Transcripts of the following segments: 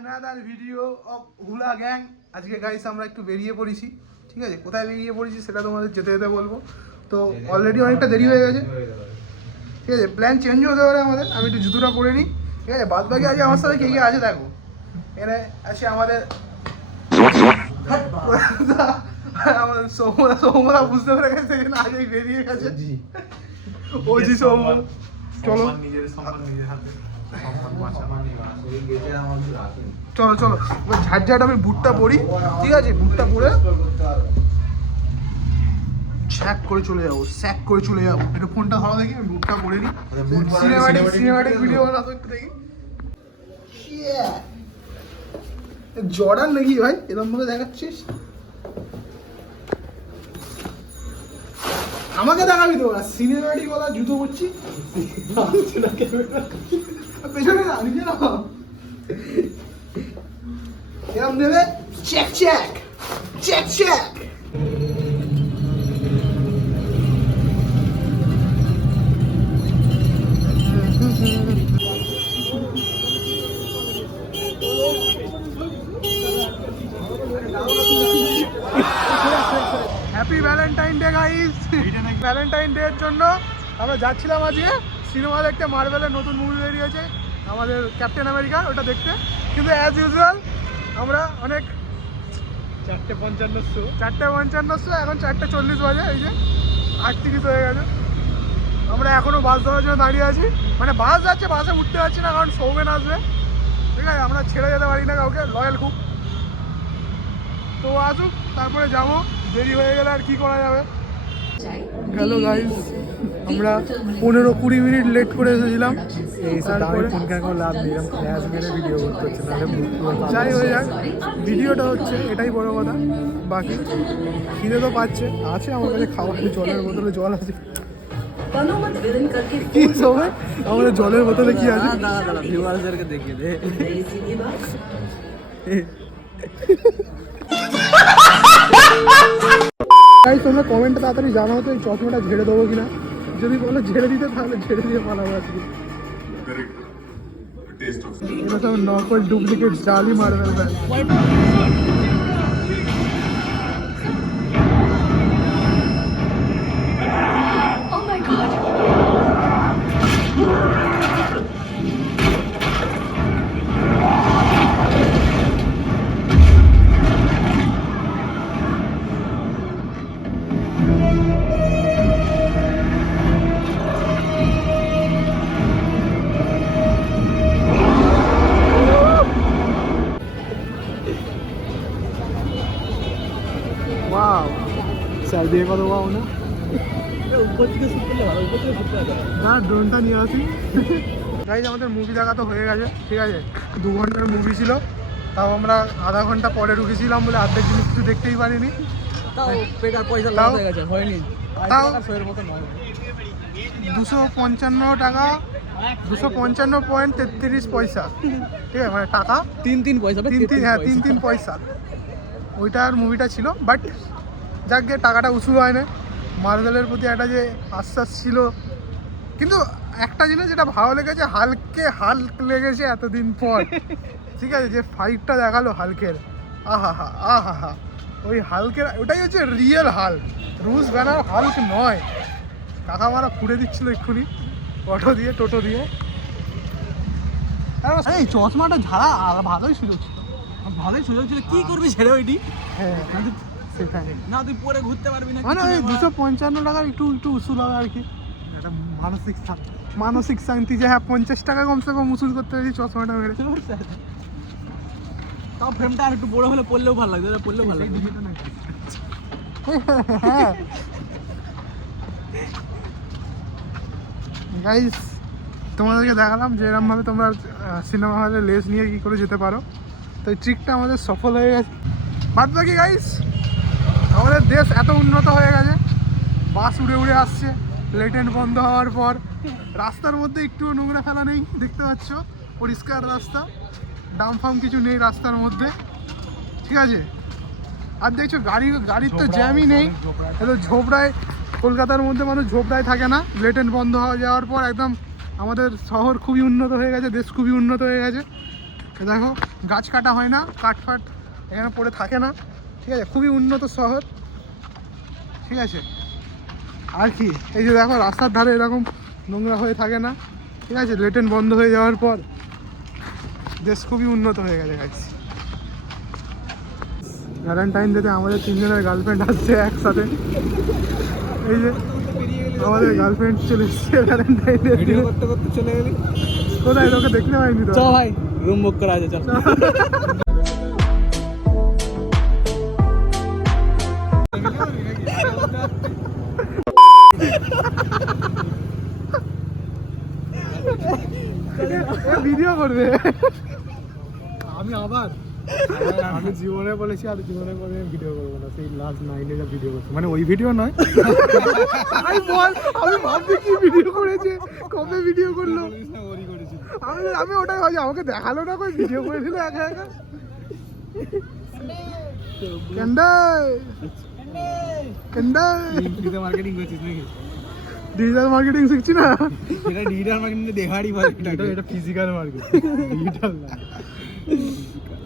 another video of Hula Gang. আজকে guys আমরা একটু বেরিয়ে পড়েছি, ঠিক আছে? কোথায় বেরিয়ে পড়েছি সেটা তোমাদের যেতে যেতে বলবো। তো অলরেডি অনেকটা দেরি হয়ে গেছে, ঠিক আছে? প্ল্যান চেঞ্জ হতে পারে আমাদের। আমি একটু জুতোটা পরে নিই, ঠিক আছে? বাদ বাকি আজকে আমার সাথে কে কে আছে দেখো। এখানে আছে আমাদের আমাদের সৌমরা বুঝতে পেরে গেছে যে আগেই বেরিয়ে গেছে। ওজি সৌম, চলো চলো চলো ঝাড়ঝাট আমি বুটটা পরি, ঠিক আছে? বুটটা পরে স্যাক করে চলে যাবো, স্যাক করে চলে যাবো। একটু ফোনটা ধরো দেখি, আমি বুটটা পরে নিই। সিনেমাটিক ভিডিও বানাবো একটু দেখি। জর্ডান নাকি ভাই এরকম ভাবে দেখাচ্ছিস? আমাকে দেখাবি তো না, সিনেমাটিক ওলা জুতো পরছি পেছনে না, নিজে না এরকম নেবে। Check check check check. Happy Valentine Day guys. Valentine Day এর জন্য আমরা যাচ্ছিলাম আজকে সিনেমা দেখতে। মার্ভেলের নতুন মুভি বেরিয়েছে আমাদের ক্যাপ্টেন আমেরিকার, ওটা দেখতে। কিন্তু অ্যাজ ইউজুয়াল আমরা অনেক 4:55 এখন 4:40 বাজে, এই যে 8:30 হয়ে গেছে। আমরা এখনও বাস ধরার জন্য দাঁড়িয়ে আছি, মানে বাস যাচ্ছে, বাসে উঠতে পারছি না কারণ সৌমেন আসবে, ঠিক আছে? আমরা ছেড়ে যেতে পারি না কাউকে, লয়াল খুব। তো আসুক, তারপরে যাবো। দেরি হয়ে গেলে আর কি করা যাবে। হ্যালো গাইস, আমরা 15-20 মিনিট লেট করে এসেছিলাম। যাই হয়ে যাক, ভিডিওটা হচ্ছে, এটাই বড় কথা। বাকি খিদে তো পাচ্ছে, আছে আমার কাছে খাওয়ার জলের বোতলে জল আছে। কি সবে আমাদের জলের বোতলে কি আছে? দেখিয়ে দে। তাই তোমরা কমেন্টে তাড়াতাড়ি জানাও তো এই চশমাটা ঝেড়ে দেবো কিনা। যদি বলো ঝেড়ে দিতে তাহলে ঝেড়ে দিয়ে পালাবো আজকে। এটা সব নকল ডুপ্লিকেট জালি মার্বেল ব্যাগ। স্যার দিয়ে কত পাবো না, ড্রোনটা নিয়ে আসি। গাইজ আমাদের মুভি দেখা তো হয়ে গেছে, ঠিক আছে? 2 ঘন্টার মুভি ছিল, তাও আমরা আধা ঘন্টা পরে ঢুকেছিলাম বলে অর্ধেক জিনিস কিছু দেখতেই পারিনি। তাও 255 টাকা, 255.33 পয়সা, ঠিক আছে? মানে টাকা 3 পয়সা, 3 পয়সা ওইটার মুভিটা ছিল। বাট যাক গে, টাকাটা উসুল হয় না। মার্ভেলের প্রতি একটা যে আশ্বাস ছিল। কিন্তু একটা জিনিস যেটা ভালো লেগেছে, হাল্ক লেগেছে এতদিন পর, ঠিক আছে? যে ফাইটটা দেখালো হাল্কের, আহা ওই হাল্কের, ওটাই হচ্ছে রিয়েল হাল্ক, রুশ ব্যানার হাল্ক নয়। কাকা মারা ফুড়ে দিচ্ছিল এক্ষুনি অটো দিয়ে, টোটো দিয়ে। এই চশমাটা ঝাড়া ভালোই সুযোগ ছিল, কি করবি ছেড়ে ওইটি। হ্যাঁ সেটাই না, তুই পরে ঘুরতে পারবি না, মানে ওই 255 টাকার একটু উসুল হবে আর কি। একটা মানসিক শান্তি যে হ্যাঁ 50 টাকা কমসে কম উসুল করতে পেরেছি চশমাটা মেরে। তাও ফ্রেমটা আর একটু বড় হলে পড়লেও ভালো লাগবে, পড়লেও ভালো লাগবে। হ্যাঁ গাইস, তোমাদেরকে দেখালাম যে এরকমভাবে তোমরা সিনেমা হলে লেস নিয়ে কী করে যেতে পারো। তো এই ট্রিকটা আমাদের সফল হয়ে গেছে। বাদ বাকি গাইস, আমাদের দেশ এত উন্নত হয়ে গেছে, বাস উড়ে উড়ে আসছে লেটেন্ট বন্ধ হওয়ার পর। রাস্তার মধ্যে একটু নোংরা ফেলা নেই, দেখতে পাচ্ছ, পরিষ্কার রাস্তা, ডামফাম কিছু নেই রাস্তার মধ্যে, ঠিক আছে? আর দেখছো গাড়ির তো জ্যামই নেই। এতো ঝোপড়ায়, কলকাতার মধ্যে মানুষ ঝোপড়ায় থাকে না। লেটেন্ট বন্ধ হয়ে যাওয়ার পর একদম আমাদের শহর খুবই উন্নত হয়ে গেছে, দেশ খুবই উন্নত হয়ে গেছে। দেখো গাছ কাটা হয় না, কাঠফাট এখানে পড়ে থাকে না, ঠিক আছে, খুবই উন্নত শহর, ঠিক আছে। আর কি এই যে দেখো রাস্তার ধারে এরকম নোংরা হয়ে থাকে না, ঠিক আছে, লেটেন বন্ধ হয়ে যাওয়ার পর দেশ খুবই উন্নত হয়ে গেছে গাইস। ভ্যালেন্টাইন ডেতে আমাদের তিনজনের গার্লফ্রেন্ড আসছে একসাথে, এই যে আমাদের গার্লফ্রেন্ড চলে এসছে ভ্যালেন্টাইন ডে ভিডিও করতে করতে চলে গেলি কোথায়, তোকে দেখতে পাইনি তো। চল ভাই রুম বুক করা আছে, চল। ভিডিও করবে আমি আমি জীবনে বলেছি আর জীবনে করে ভিডিও করবো না, সেই লাস্ট 9 এর ভিডিও করছি, মানে ওই ভিডিও নয়। আমি ভাবছি কি ভিডিও করেছে, কবে ভিডিও করলো, আমি ওটাই ভাবছি, আমাকে দেখালো না, কই ভিডিও করে দিল একা একা। কেন্ডাই কেন্ডাই ডিজিটাল মার্কেটিং করছিস নাকি? ডিজিটাল মার্কেটিং শিখছি না, এটা ডিজিটাল মার্কেটিং দেখাড়ি মার্কেটিং, এটা ফিজিক্যাল মার্কেটিং, ডিজিটাল না।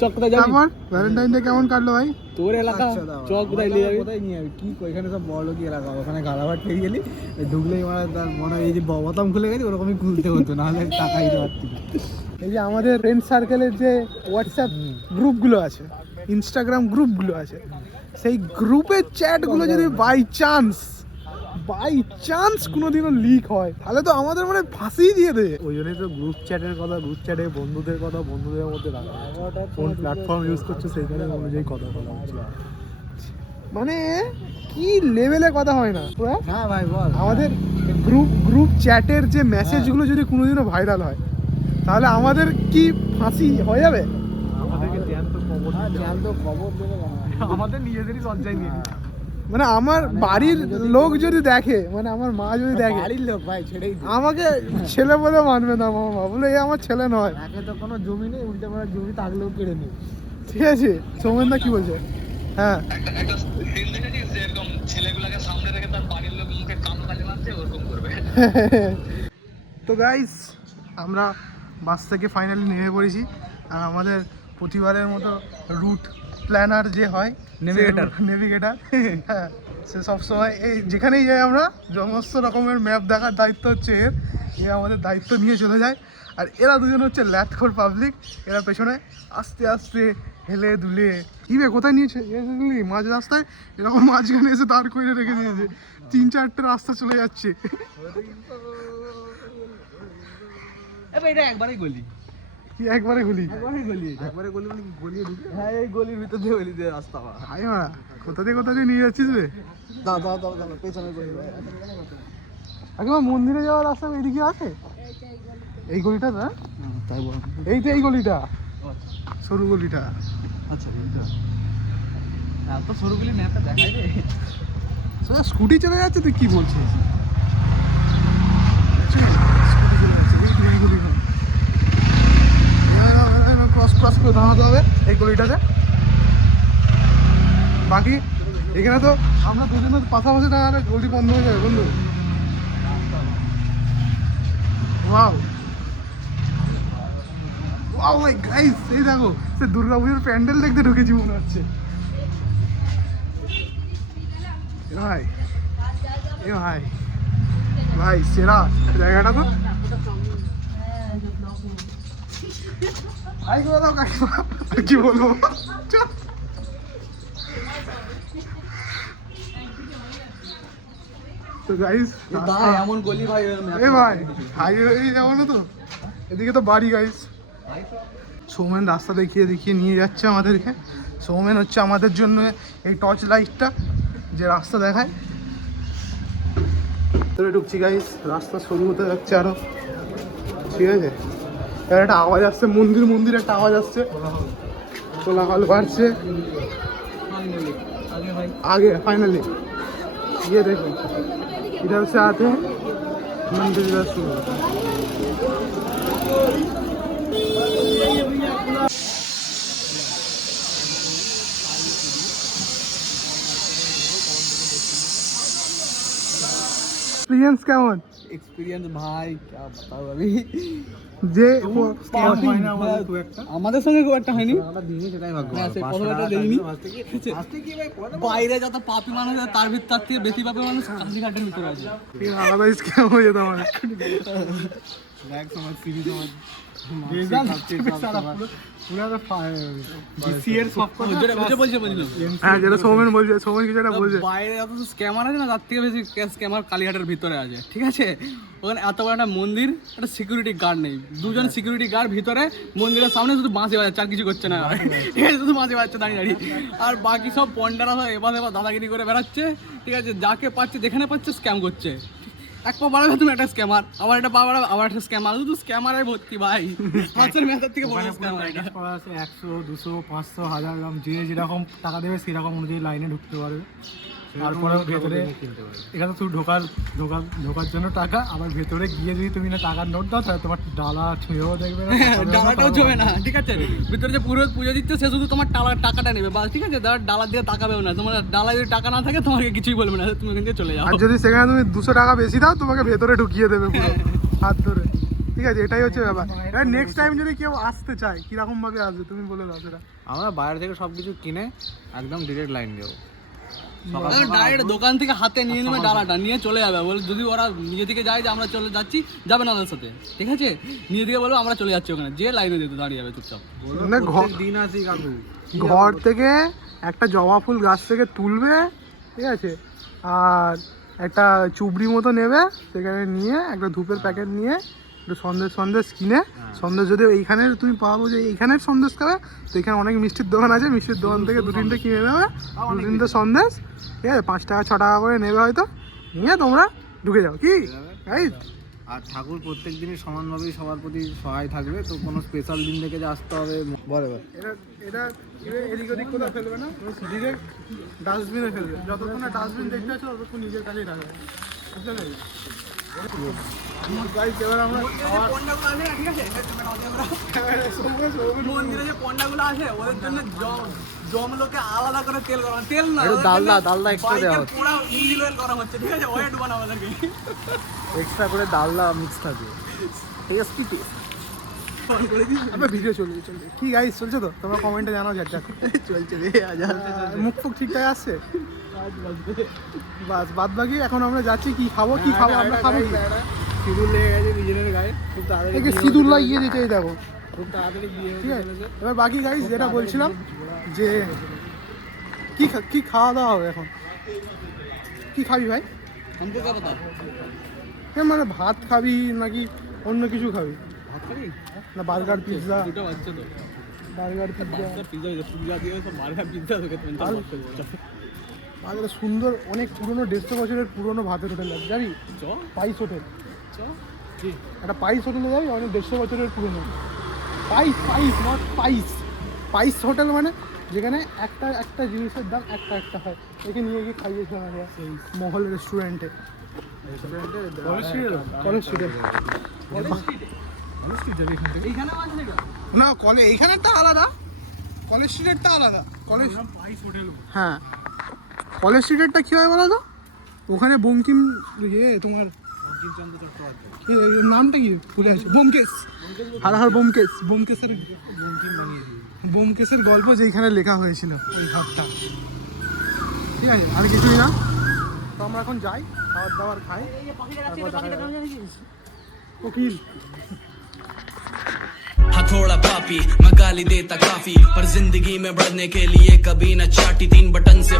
চক কোথায় যাবি? তারপর ভ্যালেন্টাইন ডে কেমন কাটলো ভাই? তোর এলাকা চক কোথায় নিয়ে যাবি? কোথায় নিয়ে যাবি? কি এখানে সব বড় কি এলাকা, ওখানে গালাবাট পেয়ে গেলি, ঢুকলেই মানে তার মনে হয় এই যে বোতাম খুলে গেছে ওরকমই খুলতে হতো, নাহলে টাকা দিতে পারতি না। এই যে আমাদের ফ্রেন্ড সার্কেলের যে হোয়াটসঅ্যাপ গ্রুপগুলো আছে, ইনস্টাগ্রাম গ্রুপগুলো আছে, সেই গ্রুপের চ্যাটগুলো যদি বাই চান্স কোনোদিনও লিক হয়, তাহলে তো আমাদের মানে ফাঁসিই দিয়ে দেবে। ওই জন্যই তো গ্রুপ চ্যাটের কথা, গ্রুপ চ্যাটে বন্ধুদের কথা বন্ধুদের মধ্যে রাখা, কোন প্ল্যাটফর্ম ইউজ করছে সেইখানে অনুযায়ী কথা বলা হচ্ছে। মানে কি লেভেলে কথা হয় না পুরো। হ্যাঁ ভাই বল। আমাদের গ্রুপ চ্যাটের যে মেসেজগুলো যদি কোনোদিনও ভাইরাল হয়, তাহলে আমাদের কি ফাঁসি হয়ে যাবে? আমাদেরকে জ্যান্ত খবর দেবে, আমাদের নিজেদেরই লজ্জায় নিয়ে নিই। মানে আমার বাড়ির লোক যদি দেখে, মানে আমার মা যদি দেখে, বাড়ির লোক ভাই ছেড়েই দে। আমাকে ছেলে বলে মানবে না, আমার মা বলে এ আমার ছেলে নয়। একে তো কোনো জমি নেই, উল্টে পড়া জমি থাকলেও কেড়ে নেই। ঠিক আছে, সৌমেনদা কি বলছে? হ্যাঁ, একটা সিন দেখেছিস যে এরকম ছেলেগুলোকে সামনে রেখে তার বাড়ির লোক মুখে কানতালি মারছে, ওরকম করবে। তো গাইস আমরা বাস থেকে ফাইনালি নেমে পড়েছি, আর আমাদের প্রতিবারের মতো রুট প্ল্যানার যে হয়, নেভিগেটার, হ্যাঁ, সে সবসময় এই যেখানেই যাই আমরা সমস্ত রকমের ম্যাপ দেখার দায়িত্ব হচ্ছে এর, এ আমাদের দায়িত্ব নিয়ে চলে যায়। আর এরা দুজন হচ্ছে ল্যাথখোর পাবলিক, এরা পেছনে আস্তে আস্তে হেলে দুলে। কি রে কোথায় নিয়েছে মাঝ রাস্তায় এরকম মাঝখানে এসে দাঁড় করে রেখে দিয়েছে, 3-4টে রাস্তা চলে যাচ্ছে। এটা একবারই গলি, কি একবারে গুলি? একবারে গলি মানে কি গলিয়ে ঢুকে? হ্যাঁ এই গলির ভিতর দিয়ে গলি দিয়ে রাস্তা পাওয়া। হাই মা, কোথা দিয়ে নিয়ে যাচ্ছিস রে? দাও পেছনে গলি। আগে মন্দিরে যাওয়ার রাস্তা এদিকে আছে, এই গলিটা না? তাই বল। এই তো এই গলিটা, সরু গলিটা। আচ্ছা এইটা এত সরু গলি ম্যাপটা দেখাই দে। সোজা স্কুটি চলে যাচ্ছে, তুই কি বলছিস? ক্রস করে দাঁড়াতে হবে এই গলিটাতে। বাকি এখানে তো আমরা দুজনের পাশাপাশি দাঁড়ালে গলি বন্ধ হয়ে যাবে বন্ধু। ওয়াও ওয়াও মাই গাইস, এই দেখো সে দুর্গাপুজোর প্যান্ডেল দেখতে ঢুকেছি মনে হচ্ছে। ভাই এ ভাই ভাই সেরা জায়গাটা তো। ভাই করে দাও কাকিমা, আর কি বলবো। তো গাইস এমন গলি ভাই এ ভাই হাইওয়ে যাবো না তো, এদিকে তো বাড়ি গাইস। সৌমেন রাস্তা দেখিয়ে দেখিয়ে নিয়ে যাচ্ছে আমাদেরকে। সৌমেন হচ্ছে আমাদের জন্য এই টর্চ লাইটটা যে রাস্তা দেখায়। ভিতরে ঢুকছি গাইস, রাস্তা সরু হতে যাচ্ছে আরো, ঠিক আছে। এর একটা আওয়াজ আসছে, মন্দির একটা আওয়াজ আসছে, কোলাহল বাড়ছে আগে। ফাইনালি ये देखो इधर से आते हैं मंदिर दर्शन। एक्सपीरियंस केमन? एक्सपीरियंस भाई क्या बताओ अभी যে স্ক্যাম হয় না আমাদের খুব একটা, আমাদের সঙ্গে খুব একটা হয়নি। আমরা দিনে সেটাই ভাগ্য হ্যাঁ, সেই 500 প্রথমটা টাকা দেইনি। আজকে কি ভাই বাইরে যত পাপি মানুষ আছে তার ভিতর তার থেকে বেশি পাপি মানুষ কালীঘাটের ভিতরে আছে। আলাদা স্ক্যাম হয়ে যেত আমার। এক সময় সিরিজ আমার হ্যাঁ যেটা সৌমেন বলছে, সৌমেন কিছু একটা বলছে। বাইরে যত স্ক্যামার আছে না তার থেকে বেশি স্ক্যামার কালীঘাটের ভিতরে আছে, ঠিক আছে? ওখানে এত বড় একটা মন্দির, একটা সিকিউরিটি গার্ড নেই, দুজন সিকিউরিটি গার্ড ভিতরে মন্দিরের সামনে শুধু বাঁশি বাজাচ্ছে, আর কিছু করছে না, ঠিক আছে? শুধু বাঁশি বাজাচ্ছে দাঁড়িয়ে দাঁড়িয়ে। আর বাকি সব পন্ডারা সব এবার দাদাগিরি করে বেড়াচ্ছে, ঠিক আছে? যাকে পাচ্ছে যেখানে পাচ্ছে স্ক্যাম করছে। এক পা বাড়াবে তুমি একটা স্ক্যামার, আবার একটা পা বাড়াবে আবার একটা স্ক্যামার, শুধু স্ক্যামারের ভর্তি ভাই। মাছের মেথার থেকে বড় স্ক্যামার এটা। 100, 200, 500, 1000 গ্রাম যে যেরকম টাকা দেবে সেরকম অনুযায়ী লাইনে ঢুকতে পারবে। তারপরে ভেতরে এখানে শুধু ঢোকার জন্য টাকা, আবার ভেতরে গিয়ে যদি তুমি না টাকার নোট দাও তাহলে তোমার ডালা ছুঁয়েও দেখবে না, ডালাটাও জমে না, ঠিক আছে? ভিতরে যে পুরো পুজো দিচ্ছে সে শুধু তোমার টাকাটা নেবে বাস, ঠিক আছে? ডালার দিকে তাকাবেও না, তোমার ডালা যদি টাকা না থাকে তোমাকে কিছুই বলবে না, তুমি এখান থেকে চলে যাও। আর যদি সেখানে তুমি 200 টাকা বেশি দাও তোমাকে ভেতরে ঢুকিয়ে দেবে পুরো হাত ধরে, ঠিক আছে? এটাই হচ্ছে ব্যাপার। এবার নেক্সট টাইম যদি কেউ আসতে চায় কিরকম ভাবে আসবে তুমি বলে দাও সেটা। আমরা বাইরে থেকে সবকিছু কিনে একদম ডিরেক্ট লাইন দেবো। ডাইরেক্ট দোকান থেকে হাতে নিয়ে নেবে ডালাটা, নিয়ে চলে যাবে। বলে যদি ওরা নিজে থেকে যায় যে আমরা চলে যাচ্ছি, যাবে না ওদের সাথে, ঠিক আছে? নিজে থেকে বলবো আমরা চলে যাচ্ছি ওখানে, যে লাইনে যেতে দাঁড়িয়ে যাবে চুপচাপ। না দিন আসি কাকু, ঘর থেকে একটা জবা ফুল গাছ থেকে তুলবে, ঠিক আছে? আর একটা চুবড়ি মতো নেবে, সেখানে নিয়ে একটা ধূপের প্যাকেট নিয়ে একটু সন্দেশ কিনে, সন্দেশ যদি এইখানে তুমি পাবো যে এইখানের সন্দেশ খাবে, তো এখানে অনেক মিষ্টির দোকান আছে, মিষ্টির দোকান থেকে 2-3টে কিনে নেবে, 2-3টে সন্দেশ, ঠিক আছে? 5 টাকা 6 টাকা করে নেবে হয়তো, নিয়ে তোমরা ঢুকে যাও, কি রাইট? আর ঠাকুর প্রত্যেক দিনই সমানভাবেই সবার প্রতি সহায় থাকবে, তো কোনো স্পেশাল দিন থেকে যে আসতে হবে বরাবর। এটা এদিক ওদিক কোথাও ফেলবে না, সেদিকে ডাস্টবিনে ফেলবে। যতক্ষণ না ডাস্টবিন দেখতে আছে ততক্ষণ নিজের কাছেই রাখবে, বুঝতে পারলি? এবার আমরা মন্দিরে যে পন্ডাগুলো আছে ওদের জন্য জম লোকে আলাদা করে তেল করা, তেল না, ডালদা এক্সট্রা দেওয়া হচ্ছে, পুরো ইঞ্জিন অয়েল করা হচ্ছে, ঠিক আছে? ওয়েট বানাবো আমাদেরকে এক্সট্রা করে ডালদা মিক্স থাকে, টেস্টি টেস্ট। আমরা ভিডিও চলবে কি গাইস, চলছে তো? তোমরা কমেন্টে জানাও ঝাট চলছে মুখ ফুক ঠিকঠাক আসছে বাস। বাদ বাকি এখন আমরা যাচ্ছি, কি খাবো আমরা খাবো কি? সিঁদুর লেগে গেছে নিজেদের গায়ে, খুব তাড়াতাড়ি একে সিঁদুর লাগিয়ে দিতে, এই দেখো, খুব তাড়াতাড়ি বিয়ে ঠিক আছে? এবার বাকি গাইস যেটা বলছিলাম যে কি খাওয়া দাওয়া হবে এখন, কি খাবি ভাই? हमको क्या पता? মানে ভাত খাবি নাকি অন্য কিছু খাবি? भात खाबी? না বার্গার পিৎজা? দুটো বাচ্চা তো বার্গার পিৎজা পিৎজা দিয়ে সব বার্গার পিৎজা তোকে বার্গার সুন্দর, অনেক পুরনো 150 বছরের পুরনো ভাতের হোটেল আছে, যাবি? চ পাইস হোটেল, চ একটা পাইস হোটেলে যাবি, অনেক 150 বছরের পুরনো। পাইস নট পাইস হোটেল, মানে যেখানে একটা জিনিসের দাম একটা হয়। একে নিয়ে গিয়ে খাইয়েছিলাম আমরা মহল রেস্টুরেন্টে, কলেজ স্ট্রিটে। এইখানে আছে এটা না এইখানেরটা আলাদা, কলেজ স্ট্রিটেরটা আলাদা। কলেজ হ্যাঁ, কলেজ স্ট্রিটেরটা কী হয় বলো তো? ওখানে বঙ্কিম তোমার নামটা কি ভুলে আছে, বোমকেশের গল্প যেখানে লেখা হয়েছিল ওই ঘরটা, ঠিক আছে? আর কিছুই না। তো আমরা এখন যাই, খাবার দাবার খাই, তারপর দেখা যাবে। উকিল थोड़ा पापी मैं गाली देता काफी, पर जिंदगी में बढ़ने के लिए कभी न चाटी, 3 बटन से